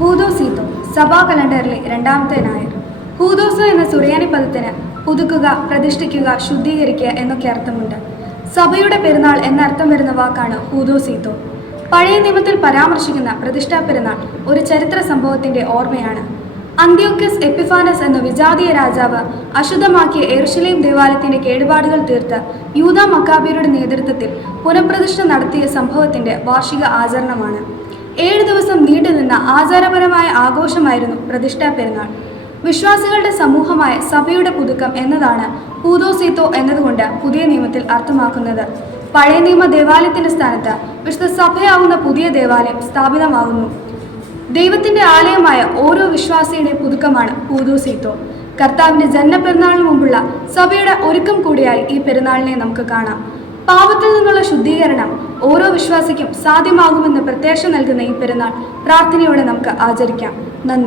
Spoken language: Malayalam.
ഹൂദോസീതോ സഭാ കലണ്ടറിലെ രണ്ടാമത്തെ ഞായർ. ഹൂദോസോ എന്ന സുറിയാനി പദത്തിന് പുതുക്കുക, പ്രതിഷ്ഠിക്കുക, ശുദ്ധീകരിക്കുക എന്നൊക്കെ അർത്ഥമുണ്ട്. സഭയുടെ പെരുന്നാൾ എന്നർത്ഥം വരുന്ന വാക്കാണ് ഹൂദോസീതോ. പഴയ നിയമത്തിൽ പരാമർശിക്കുന്ന പ്രതിഷ്ഠാ പെരുന്നാൾ ഒരു ചരിത്ര സംഭവത്തിന്റെ ഓർമ്മയാണ്. അന്ത്യോക്യസ് എപ്പിഫാനസ് എന്ന വിജാതീയ രാജാവ് അശുദ്ധമാക്കിയ യെരുശലേം ദേവാലയത്തിന്റെ കേടുപാടുകൾ തീർത്ത് യൂദാ മക്കാബിയരുടെ നേതൃത്വത്തിൽ പുനഃപ്രതിഷ്ഠ നടത്തിയ സംഭവത്തിന്റെ വാർഷിക ആചരണമാണ്. 7 ദിവസം നീണ്ടുനിന്ന ആചാരപരമായ ആഘോഷമായിരുന്നു പ്രതിഷ്ഠാ പെരുന്നാൾ. വിശ്വാസികളുടെ സമൂഹമായ സഭയുടെ പുതുക്കം എന്നതാണ് ഹൂദോസീതോ എന്നതുകൊണ്ട് പുതിയ നിയമത്തിൽ അർത്ഥമാക്കുന്നത്. പഴയ നിയമ ദേവാലയത്തിന്റെ സ്ഥാനത്ത് വിശുദ്ധ സഭയാവുന്ന പുതിയ ദേവാലയം സ്ഥാപിതമാകുന്നു. ദൈവത്തിന്റെ ആലയമായ ഓരോ വിശ്വാസിയുടെയും പുതുക്കമാണ് ഹൂദോസീതോ. കർത്താവിന്റെ ജന്മപെരുന്നാളിന് മുമ്പുള്ള സഭയുടെ ഒരുക്കം കൂടിയായി ഈ പെരുന്നാളിനെ നമുക്ക് കാണാം. പാപത്തിൽ നിന്നുള്ള ശുദ്ധീകരണം ഓരോ വിശ്വാസിക്കും സാധ്യമാകുമെന്ന് പ്രത്യാശ നൽകുന്ന ഈ പെരുന്നാൾ പ്രാർത്ഥനയോടെ നമുക്ക് ആചരിക്കാം. നന്ദി.